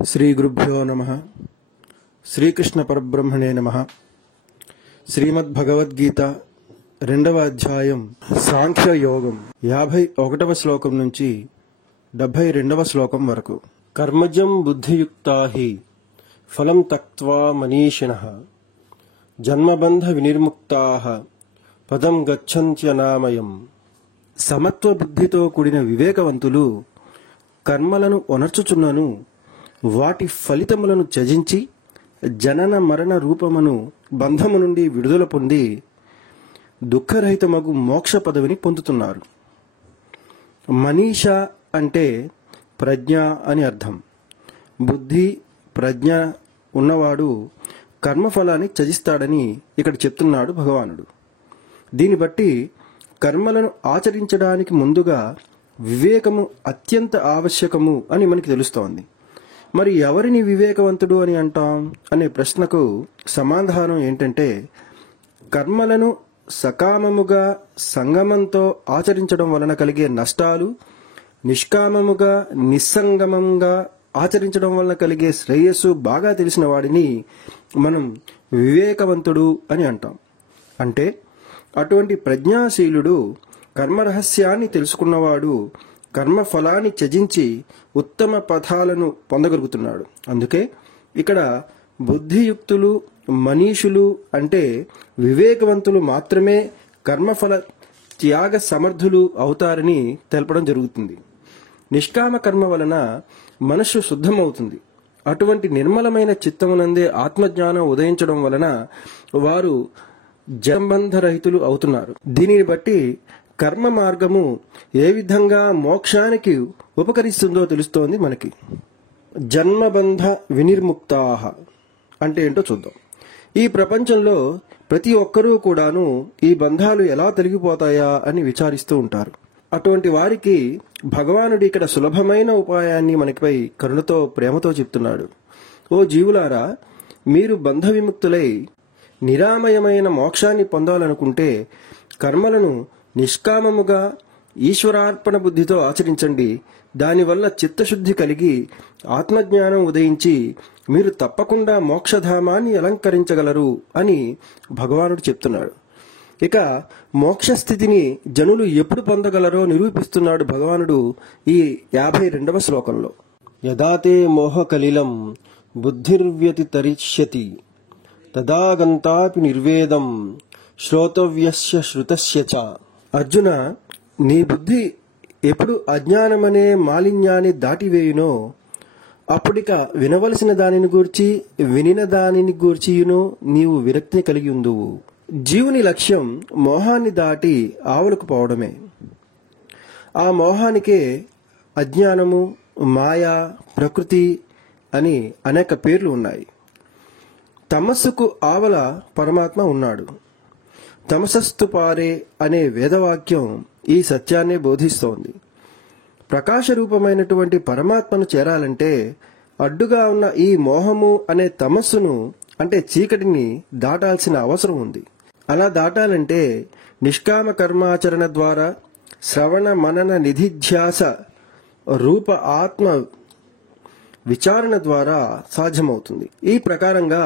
శ్రీ గురుభ్యో నమః. శ్రీకృష్ణ పరబ్రహ్మణే నమః. శ్రీమద్భగవద్గీత 2వ అధ్యాయం సాంఖ్య యోగం 51వ శ్లోకం నుంచి 72వ శ్లోకం వరకు. కర్మజం బుద్ధియుక్తా హి ఫలం తక్త్వా మనీషిణః జన్మబంధ వినిర్ముక్తాః పదం గచ్చంత్యనామయం. సమత్వ బుద్ధితో కూడిన వివేకవంతులు కర్మలను ఒనర్చుచున్నను వాటి ఫలితములను త్యజించి జనన మరణ రూపమును బంధము నుండి విడుదల పొంది దుఃఖరహితమగు మోక్ష పదవిని పొందుతున్నారు. మనీష అంటే ప్రజ్ఞ అని అర్థం. బుద్ధి ప్రజ్ఞ ఉన్నవాడు కర్మఫలాన్ని త్యజిస్తాడని ఇక్కడ చెప్తున్నాడు భగవానుడు. దీన్ని బట్టి కర్మలను ఆచరించడానికి ముందుగా వివేకము అత్యంత ఆవశ్యకము అని మనకి తెలుస్తోంది. మరి ఎవరిని వివేకవంతుడు అని అంటాం అనే ప్రశ్నకు సమాధానం ఏంటంటే, కర్మలను సకామముగా సంగమంతో ఆచరించడం వలన కలిగే నష్టాలు, నిష్కామముగా నిస్సంగమంగా ఆచరించడం వలన కలిగే శ్రేయస్సు బాగా తెలిసిన వాడిని మనం వివేకవంతుడు అని అంటాం. అంటే అటువంటి ప్రజ్ఞాశీలుడు, కర్మరహస్యాన్ని తెలుసుకున్నవాడు కర్మఫలాన్ని త్యజించి ఉత్తమ పథాలను పొందగలుగుతున్నాడు. అందుకే ఇక్కడ బుద్ధియుక్తులు మనీషులు అంటే వివేకవంతులు మాత్రమే కర్మఫల త్యాగ సమర్థులు అవుతారని తెలపడం జరుగుతుంది. నిష్కామ కర్మ వలన మనస్సు శుద్ధమవుతుంది. అటువంటి నిర్మలమైన చిత్తమునందే ఆత్మజ్ఞానం ఉదయించడం వలన వారు జన్మబంధరహితులు అవుతున్నారు. దీనిని బట్టి కర్మ మార్గము ఏ విధంగా మోక్షానికి ఉపకరిస్తుందో తెలుస్తోంది మనకి. జన్మబంధ వినిర్ముక్తాః అంటే ఏంటో చూద్దాం. ఈ ప్రపంచంలో ప్రతి ఒక్కరూ కూడాను ఈ బంధాలు ఎలా తొలగిపోతాయా అని విచారిస్తూ ఉంటారు. అటువంటి వారికి భగవానుడు ఇక్కడ సులభమైన ఉపాయాన్ని మనకిపై కరుణతో ప్రేమతో చెప్తున్నాడు. ఓ జీవులారా, మీరు బంధ విముక్తులై నిరామయమైన మోక్షాన్ని పొందాలనుకుంటే కర్మలను నిష్కామముగా ఈశ్వరార్పణ బుద్ధితో ఆచరించండి. దానివల్ల చిత్తశుద్ధి కలిగి ఆత్మజ్ఞానం ఉదయించి మీరు తప్పకుండా మోక్షధామాన్ని అలంకరించగలరు అని భగవానుడు చెప్తున్నాడు. ఇక మోక్షస్థితిని జనులు ఎప్పుడు పొందగలరో నిరూపిస్తున్నాడు భగవానుడు ఈ 52వ శ్లోకంలో. యదాతే మోహకలిలం బుద్ధిర్వ్యతితరిష్యతి తదాగంతాపి నిర్వేదం శ్రోతవ్యస్య శ్రుతస్య చ. అర్జున, నీ బుద్ధి ఎప్పుడు అజ్ఞానమనే మాలిన్యాన్ని దాటివేయునో అప్పుడిక వినవలసిన దానిని గూర్చి వినిన దానిని గూర్చియును నీవు విరక్తిని కలిగి ఉందువు. జీవుని లక్ష్యం మోహాన్ని దాటి ఆవులకు పోవడమే. ఆ మోహానికే అజ్ఞానము, మాయా, ప్రకృతి అని అనేక పేర్లు ఉన్నాయి. తమస్సుకు ఆవల పరమాత్మ ఉన్నాడు. తమసస్తు పారే అనే వేదవాక్యం ఈ సత్యాన్నే బోధిస్తోంది. ప్రకాశరూపమైనటువంటి పరమాత్మను చేరాలంటే అడ్డుగా ఉన్న ఈ మోహము అనే తమస్సును అంటే చీకటిని దాటాల్సిన అవసరం ఉంది. అలా దాటాలంటే నిష్కామ కర్మాచరణ ద్వారా శ్రవణ మనన నిధిధ్యాస రూప ఆత్మ విచారణ ద్వారా సాధ్యమవుతుంది. ఈ ప్రకారంగా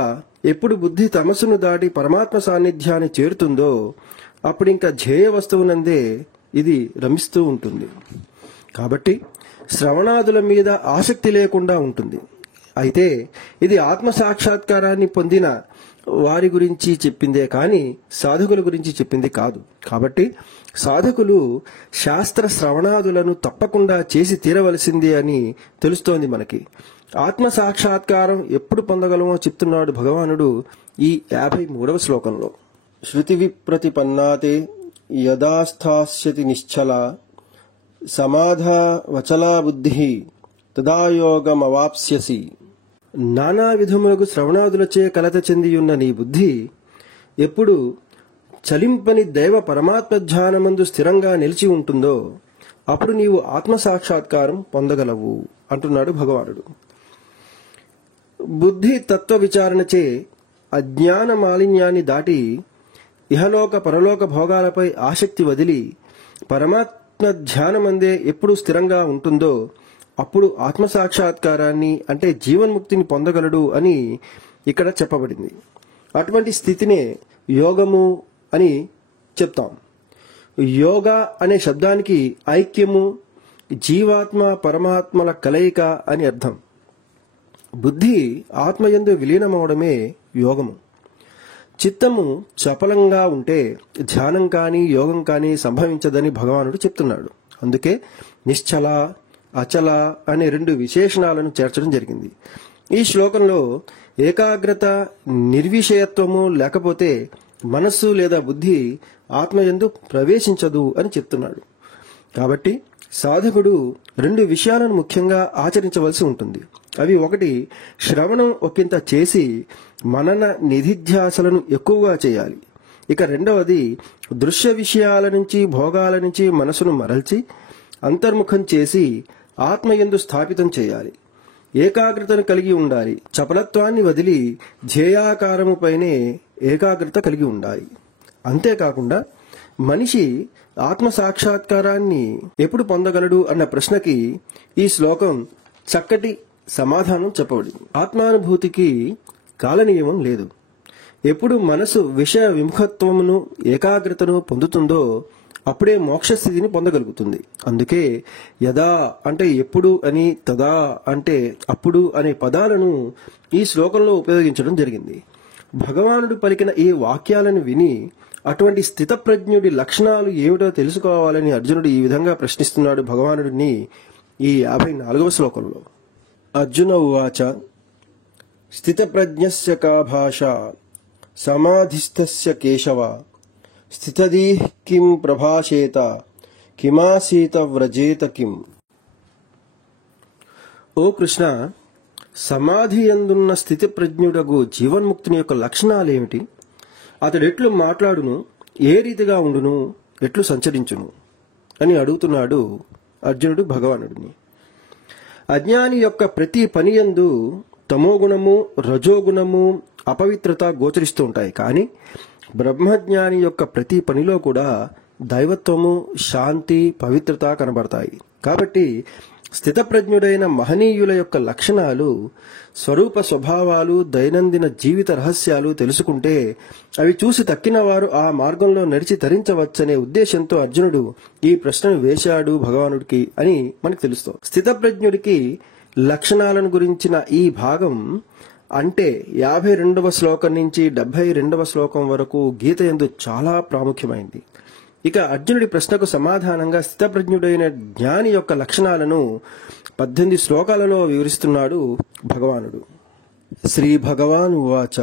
ఎప్పుడు బుద్ధి తమస్సును దాటి పరమాత్మ సాన్నిధ్యాన్ని చేరుతుందో అప్పుడింకా ధ్యేయ వస్తువునందే ఇది రమిస్తూ ఉంటుంది. కాబట్టి శ్రవణాదుల మీద ఆసక్తి లేకుండా ఉంటుంది. అయితే ఇది ఆత్మ సాక్షాత్కారాన్ని పొందిన వారి గురించి చెప్పిందే కానీ సాధకుల గురించి చెప్పింది కాదు. కాబట్టి సాధకులు శాస్త్ర శ్రవణాదులను తప్పకుండా చేసి తీరవలసిందే అని తెలుస్తోంది మనకి. ఆత్మ సాక్షాత్కారం ఎప్పుడు పొందగలమో చెప్తున్నాడు భగవానుడు ఈ 53వ శ్లోకంలో. శృతి విప్రతిపన్నాతే యదా స్థాస్యతి నిశ్చల సమాధా వచలా బుద్ధి తదా యోగమవాప్స్యసి. నానా విధములకు శ్రవణాదులచే కలత చెందియున్న నీ బుద్ధి ఎప్పుడు చలింపని దైవ పరమాత్మ ధ్యానమందు స్థిరంగా నిలిచి ఉంటుందో అప్పుడు నీవు ఆత్మ సాక్షాత్కారం పొందగలవు అంటున్నాడు భగవానుడు. బుద్ధి తత్వ విచారణచే అజ్ఞాన మాలిన్యాన్ని దాటి ఇహలోక పరలోక భోగాలపై ఆసక్తి వదిలి పరమాత్మ ధ్యానమందే ఎప్పుడు స్థిరంగా ఉంటుందో అప్పుడు ఆత్మసాక్షాత్కారాన్ని అంటే జీవన్ముక్తిని పొందగలడు అని ఇక్కడ చెప్పబడింది. అటువంటి స్థితినే యోగము అని చెప్తాం. యోగా అనే శబ్దానికి ఐక్యము, జీవాత్మ పరమాత్మల కలయిక అని అర్థం. బుద్ధి ఆత్మయందు విలీనమవడమే యోగము. చిత్తము చపలంగా ఉంటే ధ్యానం కానీ యోగం కానీ సంభవించదని భగవానుడు చెప్తున్నాడు. అందుకే నిశ్చల, అచల అనే 2 విశేషణాలను చేర్చడం జరిగింది. ఈ శ్లోకంలో ఏకాగ్రత, నిర్విషయత్వము లేకపోతే మనస్సు లేదా బుద్ధి ఆత్మయందు ప్రవేశించదు అని చెప్తున్నాడు. కాబట్టి సాధకుడు 2 విషయాలను ముఖ్యంగా ఆచరించవలసి ఉంటుంది. అవి 1, శ్రవణం ఒకంత చేసి మనన నిధిధ్యాసలను ఎక్కువగా చేయాలి. ఇక 2వది దృశ్య విషయాల నుంచి, భోగాల నుంచి మనసును మరల్చి అంతర్ముఖం చేసి ఆత్మయందు స్థాపితం చేయాలి. ఏకాగ్రతను కలిగి ఉండాలి. చపలత్వాన్ని వదిలి ధ్యేయాకారముపైనే ఏకాగ్రత కలిగి ఉండాలి. అంతేకాకుండా మనిషి ఆత్మ సాక్షాత్కారాన్ని ఎప్పుడు పొందగలడు అన్న ప్రశ్నకి ఈ శ్లోకం చక్కటి సమాధానం చెప్పబడింది. ఆత్మానుభూతికి కాలనియమం లేదు. ఎప్పుడు మనసు విషయ విముఖత్వమును, ఏకాగ్రతను పొందుతుందో అప్పుడే మోక్షస్థితిని పొందగలుగుతుంది. అందుకే యదా అంటే ఎప్పుడు అని, తదా అంటే అప్పుడు అనే పదాలను ఈ శ్లోకంలో ఉపయోగించడం జరిగింది. భగవానుడు పలికిన ఈ వాక్యాలను విని అటువంటి స్థితప్రజ్ఞుడి లక్షణాలు ఏమిటో తెలుసుకోవాలని అర్జునుడు ఈ విధంగా ప్రశ్నిస్తున్నాడు భగవానుడిని ఈ 54వ శ్లోకంలో. అర్జున ఉవాచ స్థితప్రజ్ఞస్య కా భాష సమాధిస్థస్య కేశవ స్థితధీః కిం ప్రభాషేత కిమాసీత వ్రజేత కిం. ఓ కృష్ణ, సమాధి యందున్న స్థితిప్రజ్ఞుడగు జీవన్ముక్తుని యొక్క లక్షణాలేమిటి? అతడెట్లు మాట్లాడును, ఏ రీతిగా ఉండును, ఎట్లు సంచరించును అని అడుగుతున్నాడు అర్జునుడు భగవానుడిని. అజ్ఞాని యొక్క ప్రతి పనియందు తమోగుణము, రజోగుణము, అపవిత్రత గోచరిస్తూ ఉంటాయి. కానీ బ్రహ్మజ్ఞాని యొక్క ప్రతి పనిలో కూడా దైవత్వము, శాంతి, పవిత్రత కనబడతాయి. కాబట్టి స్థితప్రజ్ఞుడైన మహనీయుల యొక్క లక్షణాలు, స్వరూప స్వభావాలు, దైనందిన జీవిత రహస్యాలు తెలుసుకుంటే అవి చూసి తక్కిన వారు ఆ మార్గంలో నడిచి తరించవచ్చనే ఉద్దేశంతో అర్జునుడు ఈ ప్రశ్నను వేశాడు భగవానుడికి అని మనకు తెలుస్తుంది. స్థితప్రజ్ఞుడికి లక్షణాలను గురించిన ఈ భాగం అంటే 52వ శ్లోకం నుంచి 72వ శ్లోకం వరకు గీత యందు చాలా ప్రాముఖ్యమైంది. ఇక అర్జునుడి ప్రశ్నకు సమాధానంగా స్థితప్రజ్ఞుడైన జ్ఞాని యొక్క లక్షణాలను 18 శ్లోకాలలో వివరిస్తున్నాడు భగవానుడు. శ్రీ భగవాన్ ఉవాచ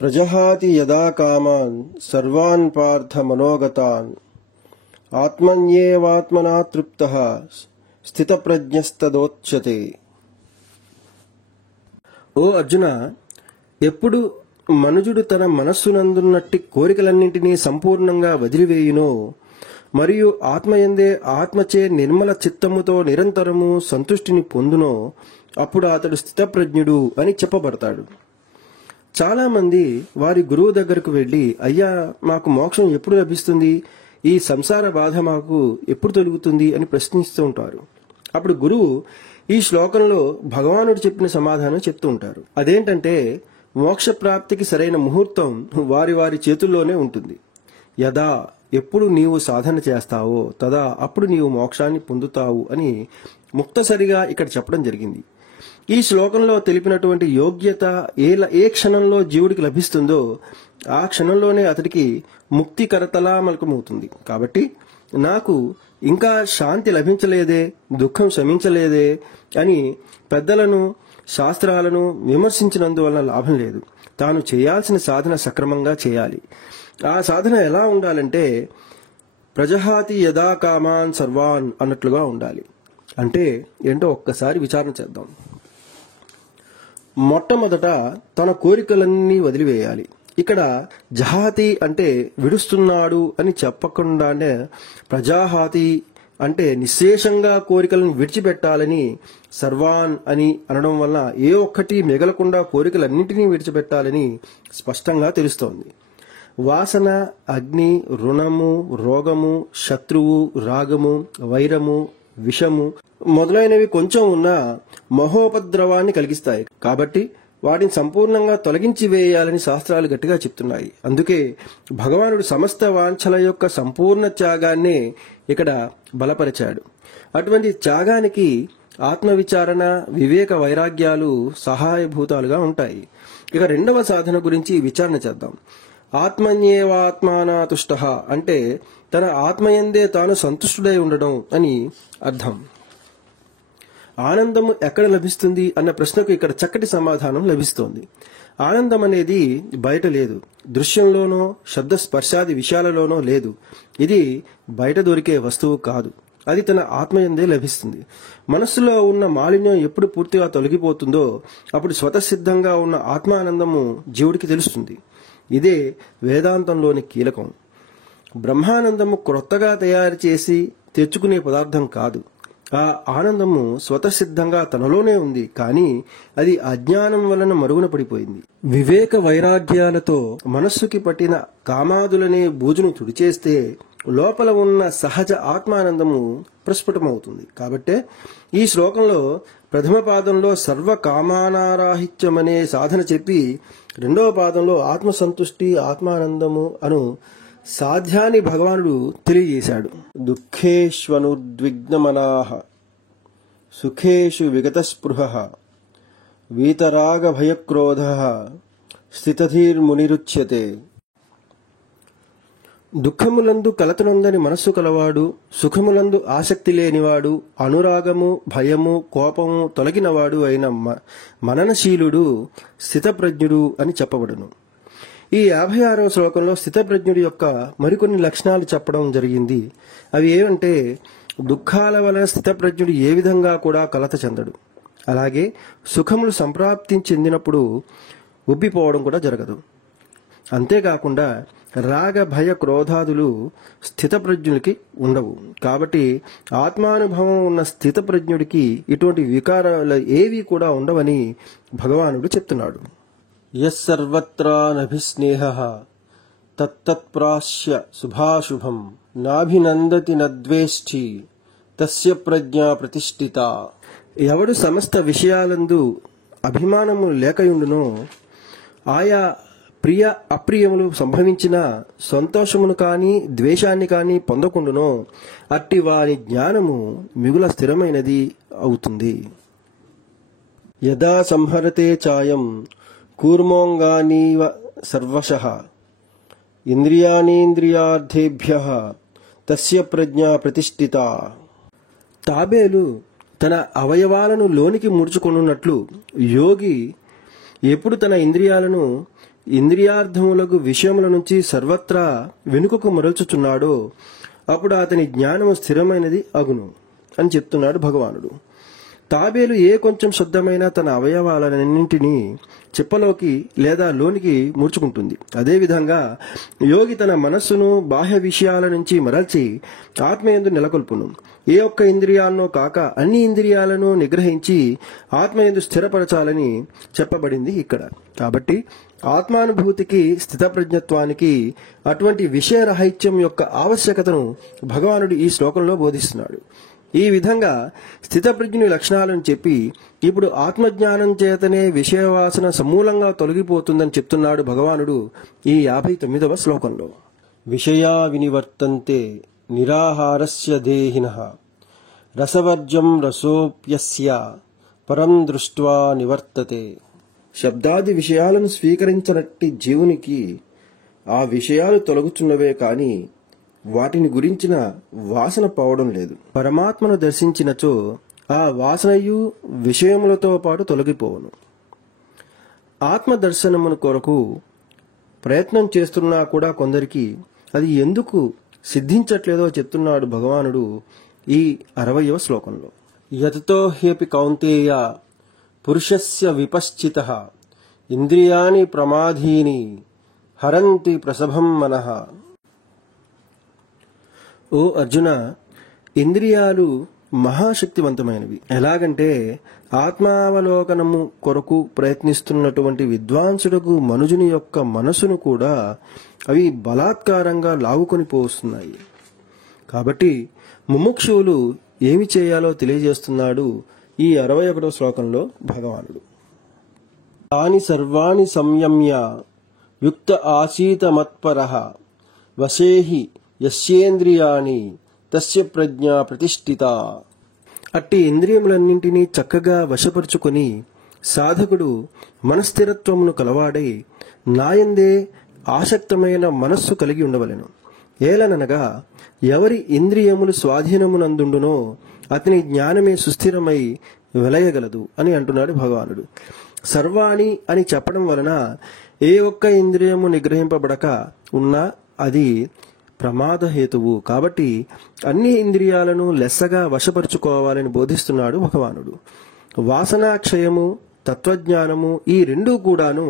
ప్రజహాతి యదా కామాన్ సర్వాన్ పార్థ మనోగతాన్ ఆత్మన్యేవాత్మనా తృప్తః స్థితప్రజ్ఞస్తదోచ్యతే. ఓ అర్జున, ఎప్పుడు మనుజుడు తన మనస్సునందున్నట్టి కోరికలన్నింటినీ సంపూర్ణంగా వదిలివేయునో మరియు ఆత్మయందే ఆత్మచే నిర్మల చిత్తముతో నిరంతరము సంతుష్టిని పొందునో అప్పుడు అతడు స్థితప్రజ్ఞుడు అని చెప్పబడతాడు. చాలామంది వారి గురువు దగ్గరకు వెళ్ళి, అయ్యా, మాకు మోక్షం ఎప్పుడు లభిస్తుంది, ఈ సంసార బాధ మాకు ఎప్పుడు తొలుగుతుంది అని ప్రశ్నిస్తూ ఉంటారు. అప్పుడు గురువు ఈ శ్లోకంలో భగవానుడు చెప్పిన సమాధానం చెప్తూ ఉంటారు. అదేంటంటే మోక్ష ప్రాప్తికి సరైన ముహూర్తం వారి వారి చేతుల్లోనే ఉంటుంది. యదా ఎప్పుడు నీవు సాధన చేస్తావో తదా అప్పుడు నీవు మోక్షాన్ని పొందుతావు అని ముక్తసరిగా ఇక్కడ చెప్పడం జరిగింది. ఈ శ్లోకంలో తెలిపినటువంటి యోగ్యత ఏ క్షణంలో జీవుడికి లభిస్తుందో ఆ క్షణంలోనే అతడికి ముక్తి కరతలామలకమవుతుంది. కాబట్టి నాకు ఇంకా శాంతి లభించలేదే, దుఃఖం శమించలేదే అని పెద్దలను, శాస్త్రాలను విమర్శించినందువలన లాభం లేదు. తాను చేయాల్సిన సాధన సక్రమంగా చేయాలి. ఆ సాధన ఎలా ఉండాలంటే ప్రజహాతి యదా కామాన్ సర్వాన్ అన్నట్లుగా ఉండాలి. అంటే ఏంటో ఒక్కసారి విచారణ చేద్దాం. మొట్టమొదట తన కోరికలన్నీ వదిలివేయాలి. ఇక్కడ జహాతి అంటే విడుస్తున్నాడు అని చెప్పకుండానే ప్రజాహాతి అంటే నిశ్శేషంగా కోరికలను విడిచిపెట్టాలని సర్వాన్ అని అనడం వల్ల ఏ ఒక్కటి మిగలకుండా కోరికలన్నింటినీ విడిచిపెట్టాలని స్పష్టంగా తెలుస్తోంది. వాసన, అగ్ని, రుణము, రోగము, శత్రువు, రాగము, వైరము, విషము మొదలైనవి కొంచెం ఉన్న మహోపద్రవాన్ని కలిగిస్తాయి. కాబట్టి వాటిని సంపూర్ణంగా తొలగించి వేయాలని శాస్త్రాలు గట్టిగా చెప్తున్నాయి. అందుకే భగవానుడు సమస్త వాంఛల యొక్క సంపూర్ణ త్యాగాన్నే ఇక్కడ బలపరిచాడు. అటువంటి త్యాగానికి ఆత్మవిచారణ, వివేక వైరాగ్యాలు సహాయభూతాలుగా ఉంటాయి. ఇక రెండవ సాధన గురించి విచారణ చేద్దాం. ఆత్మన్యేవాత్మానా తుష్టః అంటే తన ఆత్మయందే తాను సంతుష్టుడై ఉండడం అని అర్థం. ఆనందం ఎక్కడ లభిస్తుంది అన్న ప్రశ్నకు ఇక్కడ చక్కటి సమాధానం లభిస్తోంది. ఆనందం అనేది బయట లేదు, దృశ్యంలోనో శబ్ద స్పర్శాది విషయాలలోనో లేదు. ఇది బయట దొరికే వస్తువు కాదు, అది తన ఆత్మయందే లభిస్తుంది. మనస్సులో ఉన్న మాలిన్యం ఎప్పుడు పూర్తిగా తొలగిపోతుందో అప్పుడు స్వతసిద్ధంగా ఉన్న ఆత్మానందము జీవుడికి తెలుస్తుంది. ఇదే వేదాంతంలోని కీలకం. బ్రహ్మానందము క్రొత్తగా తయారు చేసి తెచ్చుకునే పదార్థం కాదు. ఆ ఆనందము స్వతసిద్ధంగా తనలోనే ఉంది, కానీ అది అజ్ఞానం వలన మరుగున పడిపోయింది. వివేక వైరాగ్యాలతో మనస్సుకి పట్టిన కామాదులనే బూజును తుడిచేస్తే లోపల ఉన్న సహజ ఆత్మానందము ప్రస్ఫుటమవుతుంది. కాబట్టే ఈ శ్లోకంలో ప్రథమ పాదంలో సర్వకామానారాహిత్యమనే సాధన చెప్పి రెండవ పాదంలో ఆత్మసంతుష్టి, ఆత్మానందము అను సాధ్యాన్ని భగవానుడు తెలియజేశాడు. దుఃఖేష్వనుద్విగ్నమనాః సుఖేషు విగతస్పృహః వీతరాగ భయక్రోధః స్థితధీర్మునిరుచ్యతే. దుఃఖములందు కలతనందని మనస్సు కలవాడు, సుఖములందు ఆసక్తి లేనివాడు, అనురాగము, భయము, కోపము తొలగినవాడు అయిన మననశీలుడు స్థితప్రజ్ఞుడు అని చెప్పబడును. ఈ 56వ శ్లోకంలో స్థితప్రజ్ఞుడి యొక్క మరికొన్ని లక్షణాలు చెప్పడం జరిగింది. అవి ఏమంటే, దుఃఖాల వలన స్థితప్రజ్ఞుడు ఏ విధంగా కూడా కలత చెందడు. అలాగే సుఖములు సంప్రాప్తి చెందినప్పుడు ఉబ్బిపోవడం కూడా జరగదు. అంతేకాకుండా రాగ భయ క్రోధాదులు స్థితప్రజ్ఞుడికి ఉండవు. కాబట్టి ఆత్మానుభవం ఉన్న స్థితప్రజ్ఞుడికి ఇటువంటి వికారాలు ఏవి కూడా ఉండవని భగవానుడు చెప్తున్నాడు. యస్సర్వత్రానభిస్నేహః తత్తత్ప్రాస్య శుభాశుభం నాభినందతి నద్వేష్టి తస్య ప్రజ్ఞా ప్రతిష్ఠిత. ఎవడు సమస్త విషయాలందు అభిమానము లేకయుండునో, ఆయా ప్రియ అప్రియములు సంభవించిన సంతోషమును కాని ద్వేషాన్ని కాని పొందకుండునో అట్టి వాని జ్ఞానము మిగుల స్థిరమైనది అవుతుంది. యదా సంహరతే చాయం కూర్మోంగానీవ సర్వశః ఇంద్రియాణీంద్రియార్థేభ్యః తస్య ప్రజ్ఞా ప్రతిష్ఠిత. తాబేలు తన అవయవాలను లోనికి ముడుచుకొనున్నట్లు యోగి ఎప్పుడు తన ఇంద్రియాలను ఇంద్రియార్థములకు విషయముల నుంచి సర్వత్రా వెనుకకు మరల్చుచున్నాడో అప్పుడు అతని జ్ఞానము స్థిరమైనది అగును అని చెప్తున్నాడు భగవానుడు. తాబేలు ఏ కొంచెం శుద్ధమైన తన అవయవాలన్నింటినీ చిప్పలోకి లేదా లోనికి ముడుచుకుంటుంది. అదేవిధంగా యోగి తన మనస్సును బాహ్య విషయాల నుంచి మరల్చి ఆత్మయందు నెలకొల్పును. ఏ ఒక్క ఇంద్రియాన్నో కాక అన్ని ఇంద్రియాలను నిగ్రహించి ఆత్మయందు స్థిరపరచాలని చెప్పబడింది ఇక్కడ. కాబట్టి ఆత్మానుభూతికి, స్థితప్రజ్ఞత్వానికి అటువంటి విషయరహిత్యం యొక్క ఆవశ్యకతను భగవానుడు ఈ శ్లోకంలో బోధిస్తున్నాడు. ఈ విధంగా స్థితప్రజ్ఞుని లక్షణాలను చెప్పి ఇప్పుడు ఆత్మజ్ఞానం చేతనే విషయవాసన సమూలంగా తొలగిపోతుందని చెప్తున్నాడు భగవానుడు ఈ 59వ శ్లోకంలో. విషయా వినివర్తంతే నిరాహారస్య దేహినః రసవర్జం రసోప్యస్య పరం దృష్ట్వా నివర్తతే. శబ్దాది విషయాలను స్వీకరించనట్టి జీవునికి ఆ విషయాలు తొలగుచున్నవే కాని వాటిని గురించిన వాసన పోవడం లేదు. పరమాత్మను దర్శించినచో ఆ వాసనయు విషయములతో పాటు తొలగిపోవును. ఆత్మ దర్శనమును కొరకు ప్రయత్నం చేస్తున్నా కూడా కొందరికి అది ఎందుకు సిద్ధించట్లేదో చెప్తున్నాడు భగవానుడు ఈ 60వ శ్లోకంలో. యతతో హ్యపి కౌంతేయ పురుషస్య విపశ్చితః ఇంద్రియాణి ప్రమాధీని హరంతి ప్రసభం మనః. ఓ అర్జున, ఇంద్రియాలు మహాశక్తివంతమైనవి. ఎలాగంటే ఆత్మావలోకనము కొరకు ప్రయత్నిస్తున్నటువంటి విద్వాంసులకు మనుజుని యొక్క మనసును కూడా అవి బలాత్కారంగా లాగుకొని పోస్తున్నాయి. కాబట్టి ముముక్షువులు ఏమి చేయాలో తెలియజేస్తున్నాడు ఈ 61వ శ్లోకంలో భగవానుడు. తాని సర్వాణి సంయమ్య యుక్త ఆసీత మత్పరః వశేహి యస్యేంద్రియాణి తస్య ప్రజ్ఞ ప్రతిష్ఠిత. అట్టి ఇంద్రియములన్నింటినీ చక్కగా వశపరుచుకొని సాధకుడు మనస్థిరత్వమును కలవాడై నాయందే ఆసక్తమైన మనస్సు కలిగి ఉండవలెను. ఏలననగా ఎవరి ఇంద్రియములు స్వాధీనమునందుండునో అతని జ్ఞానమే సుస్థిరమై వెలయగలదు అని అంటున్నాడు భగవానుడు. సర్వాణి అని చెప్పడం వలన ఏ ఒక్క ఇంద్రియము నిగ్రహింపబడక ఉన్నా అది ప్రమాదహేతువు. కాబట్టి అన్ని ఇంద్రియాలను లెస్సగా వశపరుచుకోవాలని బోధిస్తున్నాడు భగవానుడు. వాసనాక్షయము, తత్వజ్ఞానము ఈ రెండూ కూడాను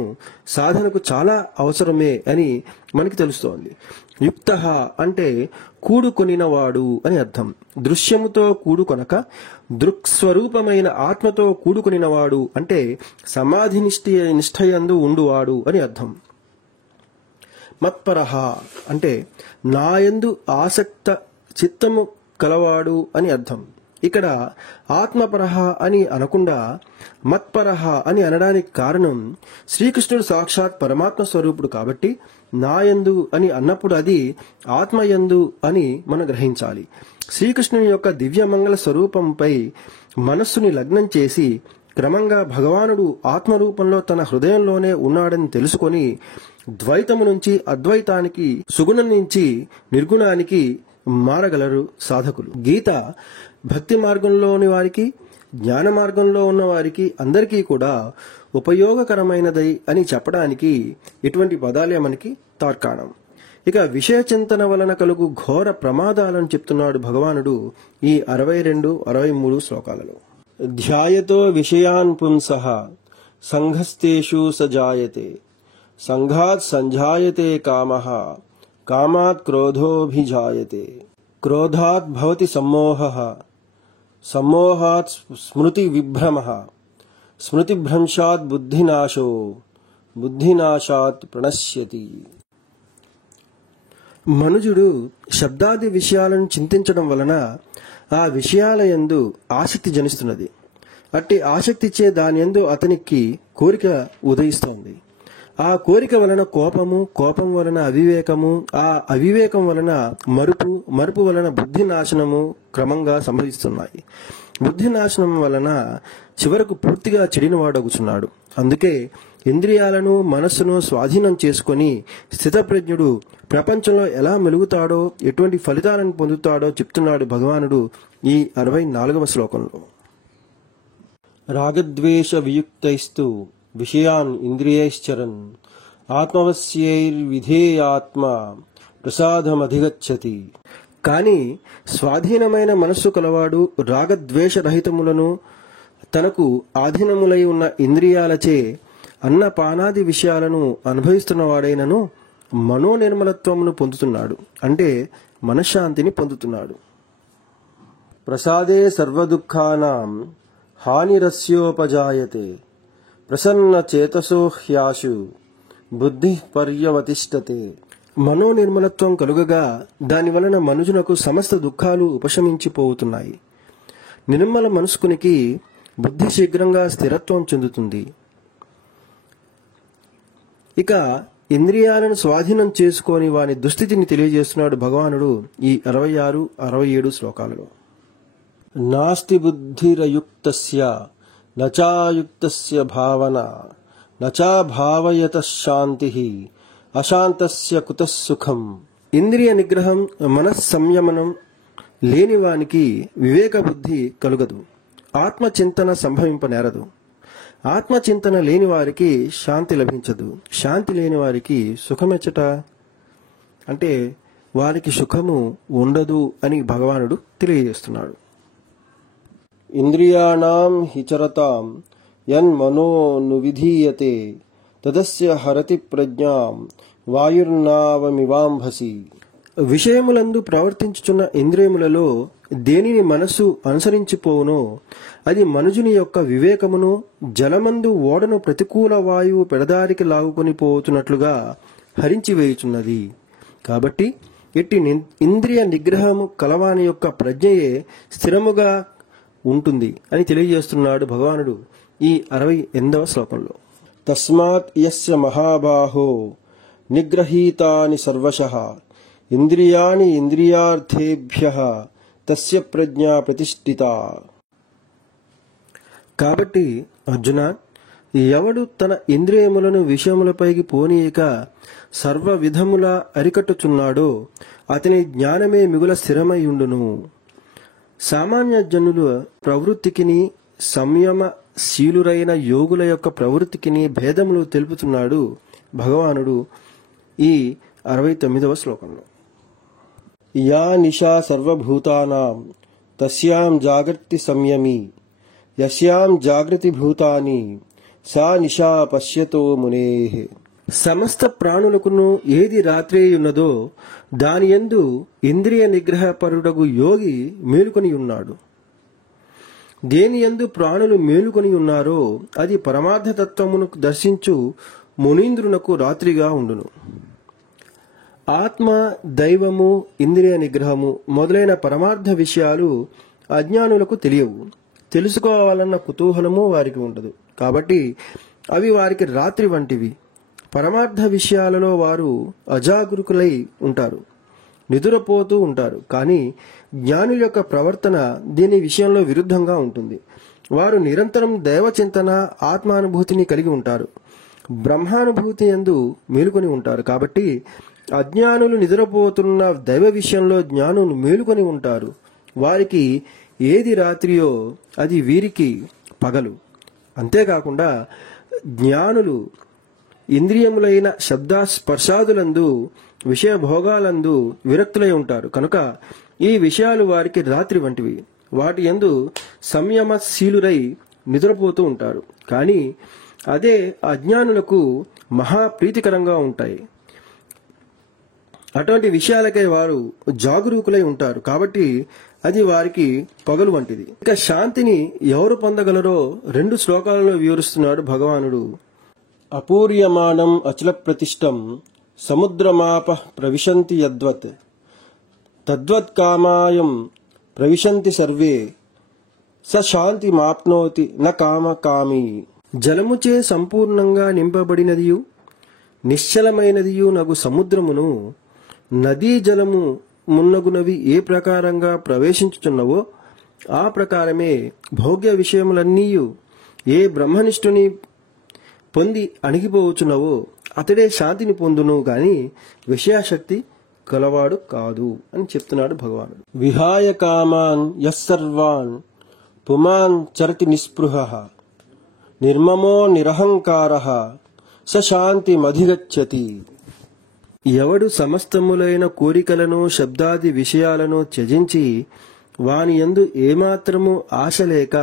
సాధనకు చాలా అవసరమే అని మనకి తెలుస్తోంది. యుక్త అంటే కూడుకొనినవాడు అని అర్థం. దృశ్యముతో కూడుకొనక దృక్స్వరూపమైన ఆత్మతో కూడుకొనినవాడు అంటే సమాధి నిష్ఠయందు ఉండువాడు అని అర్థం. మత్పరః అంటే నాయందు ఆసక్త చిత్తము కలవాడు అని అర్థం. ఇక్కడ ఆత్మపరః అని అనకుండా మత్పరః అని అనడానికి కారణం శ్రీకృష్ణుడు సాక్షాత్ పరమాత్మ స్వరూపుడు కాబట్టి నాయందు అని అన్నప్పుడు అది ఆత్మయందు అని మనం గ్రహించాలి. శ్రీకృష్ణుని యొక్క దివ్యమంగళ స్వరూపంపై మనస్సుని లగ్నం చేసి క్రమంగా భగవానుడు ఆత్మరూపంలో తన హృదయంలోనే ఉన్నాడని తెలుసుకొని ద్వైతము నుంచి అద్వైతానికి, సుగుణం నుంచి నిర్గుణానికి మారగలరు సాధకులు. గీత భక్తి మార్గంలోని వారికి, జ్ఞాన మార్గంలో ఉన్న వారికి అందరికీ కూడా ఉపయోగకరమైనది అని చెప్పడానికి ఇటువంటి పదాలే మనకి తార్కాణం. ఇక విషయ చింతన వలన కలుగు ఘోర ప్రమాదాలను చెప్తున్నాడు భగవానుడు ఈ 62, 63 శ్లోకాలలో. ధ్యాయతో విషయాన్ పుంసః సంఘస్తేషు సజాయతే సంఘాత్ సంజాయతే కామః కామాత్ క్రోధోభిజాయతే క్రోధాత్ భవతి సమ్మోహః సమ్మోహాత్ స్మృతి విభ్రమః స్మృతిభ్రంశాత్ బుద్ధినాశో బుద్ధినాశాత్ ప్రణశ్యతి. మనుజుడు శబ్దాది విషయాలను చింతించడం వలన ఆ విషయాల యందు ఆసక్తి జనిస్తున్నది. అట్టి ఆసక్తిచే దాని యందు అతనికి కోరిక ఉదయిస్తోంది. ఆ కోరిక వలన కోపము, కోపం వలన అవివేకము, ఆ అవివేకం వలన మరుపు, మరుపు వలన బుద్ధి నాశనము క్రమంగా సంభవిస్తున్నాయి. బుద్ధి నాశనం వలన చివరకు పూర్తిగా చెడినవాడగుచున్నాడు. అందుకే ఇంద్రియాలను, మనస్సును స్వాధీనం చేసుకొని స్థితప్రజ్ఞుడు ప్రపంచంలో ఎలా మెలుగుతాడో, ఎటువంటి ఫలితాలను పొందుతాడో చెప్తున్నాడు భగవానుడు ఈ 64వ శ్లోకంలో. రాగద్వేష వియుక్తైస్తు విషయాన్ ఇంద్రియైశ్చరన్ ఆత్మవశ్యైర్విధేయాత్మ ప్రసాదమధిగచ్చతి. కాని స్వాధీనమైన మనస్సు కలవాడు రాగద్వేషరహితములను తనకు ఆధీనములై ఉన్న ఇంద్రియాలచే అన్నపానాది విషయాలను అనుభవిస్తున్నవాడైనను మనోనిర్మలత్వమును పొందుతున్నాడు, అంటే మనశ్శాంతిని పొందుతున్నాడు. ప్రసాదే సర్వదుఃఖానాం హానిరస్యోపజాయతే ప్రసన్న చేతసో హ్యాశు బుద్ధి పర్యవతిష్టతే. మనోనిర్మలత్వం కలుగగా దాని వలన మనుజునకు సమస్త దుఃఖాలు ఉపశమించిపోతున్నాయి. నిర్మల మనస్కునికి బుద్ధి శీఘ్రంగా స్థిరత్వం చెందుతుంది. ఇక ఇంద్రియాలను స్వాధీనం చేసుకొని వాని దుస్థితిని తెలియజేస్తున్నాడు భగవానుడు ఈ 66, 67 శ్లోకాలలో. నాస్తి బుద్ధిరయుక్తస్య నచాయుక్తస్య భావన నచా భావయతః శాంతిః అశాంతస్య కుతః సుఖం. ఇంద్రియ నిగ్రహం, మనస్సంయమనం లేనివానికి వివేక బుద్ధి కలుగదు, ఆత్మచింతన సంభవింపనేరదు. ఆత్మచింతన లేని వారికి శాంతి లభించదు. శాంతి లేని వారికి సుఖమెచ్చట, అంటే వారికి సుఖము ఉండదు అని భగవానుడు తెలియజేస్తున్నాడు. ఇంద్రియాణం హిచరతాం యన్మనోనువిధీయతే తదస్య హరతి ప్రజ్ఞాం వాయుర్నావమివాంభసి. విషయములందు ప్రవర్తించుచున్న ఇంద్రియములలో దేనిని మనస్సు అనుసరించిపోవునో అది మనుజుని యొక్క వివేకమును జలమందు ఓడను ప్రతికూల వాయువు పెడదారికి లాగుకొని పోతున్నట్లుగా హరించి వేయుచున్నది. కాబట్టి ఇట్టి ఇంద్రియ నిగ్రహము కలవాని యొక్క ప్రజ్ఞయే స్థిరముగా ఉంటుంది అని తెలియజేస్తున్నాడు భగవానుడు ఈ 68వ శ్లోకంలో. తస్మాత్ యస్య మహాబాహో నిగ్రహీతాని సర్వశః ఇంద్రియాణి ఇంద్రియార్థేభ్యః తస్య ప్రజ్ఞా ప్రతిష్ఠిత. కాబట్టి అర్జున, ఎవడు తన ఇంద్రియములను విషయములపైకి పోనీయక సర్వ విధములా అరికట్టుచున్నాడో అతని జ్ఞానమే మిగుల స్థిరమైయుండును. సామాన్య జనుల ప్రవృత్తికిని సంయమశీలురైన యోగుల యొక్క ప్రవృత్తికిని భేదములు తెలుపుతున్నాడు భగవానుడు ఈ 69వ శ్లోకంలో. యా నిశా సర్వభూతానాం తస్యాం జాగర్తి సంయమి యస్యాం జాగృతి భూతాని సా నిశా పశ్యతో మునేః. సమస్త ప్రాణులకును ఏది రాత్రి ఉన్నదో దాని యందు ఇంద్రియ నిగ్రహపరుడగు యోగి మేలుకొని ఉన్నాడు. దేని యందు ప్రాణులు మేలుకొని ఉన్నారో అది పరమార్థతత్వమును దర్శించు మునీంద్రునకు రాత్రిగా ఉండును. ఆత్మ, దైవము, ఇంద్రియ నిగ్రహము మొదలైన పరమార్థ విషయాలు అజ్ఞానులకు తెలియవు. తెలుసుకోవాలన్న కుతూహలము వారికి ఉండదు. కాబట్టి అవి వారికి రాత్రి వంటివి. పరమార్థ విషయాలలో వారు అజాగరూకులై ఉంటారు, నిదురపోతూ ఉంటారు. కానీ జ్ఞానుల యొక్క ప్రవర్తన దీని విషయంలో విరుద్ధంగా ఉంటుంది. వారు నిరంతరం దైవచింతన, ఆత్మానుభూతిని కలిగి ఉంటారు. బ్రహ్మానుభూతి యందు మేలుకొని ఉంటారు. కాబట్టి అజ్ఞానులు నిద్రపోతున్న దైవ విషయంలో జ్ఞానులు మేలుకొని ఉంటారు. వారికి ఏది రాత్రియో అది వీరికి పగలు. అంతేకాకుండా జ్ఞానులు ఇంద్రియములైన శబ్దస్పర్శాదులందు విషయ భోగాలందు విరక్తులై ఉంటారు. కనుక ఈ విషయాలు వారికి రాత్రి వంటివి. వాటి యందు సంయమశీలురై నిద్రపోతూ ఉంటారు. కానీ అదే అజ్ఞానులకు మహాప్రీతికరంగా ఉంటాయి. అటువంటి విషయాలకై వారు జాగరూకులై ఉంటారు. కాబట్టి అది వారికి పగలు వంటిది. ఇక శాంతిని ఎవరు పొందగలరో 2 శ్లోకాలలో వివరిస్తున్నాడు భగవానుడు. అపూర్యమాణం అచల ప్రతిష్టం సముద్రమాప ప్రవిశంతి యద్వత్ తద్వత్ కామాయం ప్రవిశంతి సర్వే స శాంతి మాప్నోతి న కామకామి. జలముచే సంపూర్ణంగా నింపబడినదియు నిశ్చలమైనదియు నగు సముద్రమును నదీ జలము మున్నగునవి ఏ ప్రకారంగా ప్రవేశించుచున్నవో ఆ ప్రకారమే భోగ్య విషయములన్నీయు ఏ బ్రహ్మనిష్ఠుని పొంది అణిగిపోవచ్చున్నవో అతడే శాంతిని పొందును గాని విషయాశక్తి కలవాడు కాదు అని చెప్తున్నాడు భగవానుడు. విహాయ కామాన్ యస్సర్వాన్ పుమాన్ చరతి నిస్పృహః నిర్మమో నిరహంకారః స శాంతిమధిగచ్చతి. ఎవడు సమస్తములైన కోరికలను, శబ్దాది విషయాలను త్యజించి వాని యందు ఏమాత్రము ఆశ లేక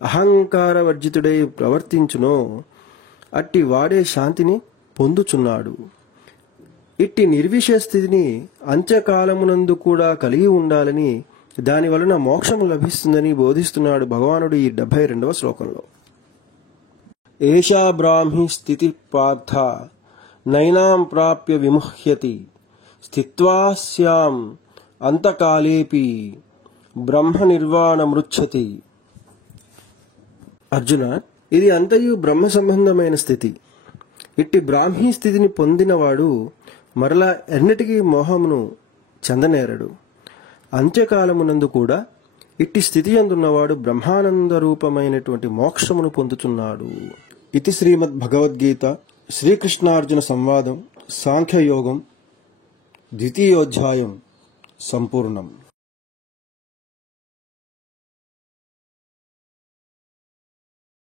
అహంకారవర్జితుడై ప్రవర్తించునో అట్టి వాడే శాంతిని పొందుచున్నాడు. ఇట్టి నిర్విషయ స్థితిని అంత్యకాలమునందు కూడా కలిగి ఉండాలని, దాని వలన మోక్షము లభిస్తుందని బోధిస్తున్నాడు భగవానుడు ఈ 72వ శ్లోకంలో. ఏషా బ్రాహ్మీ స్థితి పార్థ నైనాం ప్రాప్య విముహ్యతి స్థిత్వాస్యాం అంతకాలేపి బ్రహ్మ నిర్వాణమృచ్చతి. అర్జున, ఇది అంతయు బ్రహ్మ సంబంధమైన స్థితి. ఇట్టి బ్రాహ్మీ స్థితిని పొందినవాడు మరలా ఎన్నటికీ మోహమును చెందనేరడు. అంత్యకాలమునందు కూడా ఇట్టి స్థితి అందున్నవాడు బ్రహ్మానంద రూపమైనటువంటి మోక్షమును పొందుతున్నాడు. ఇది శ్రీమద్ భగవద్గీత శ్రీకృష్ణార్జున సంవాదం సాంఖ్యయోగం 2వ అధ్యాయం సంపూర్ణం.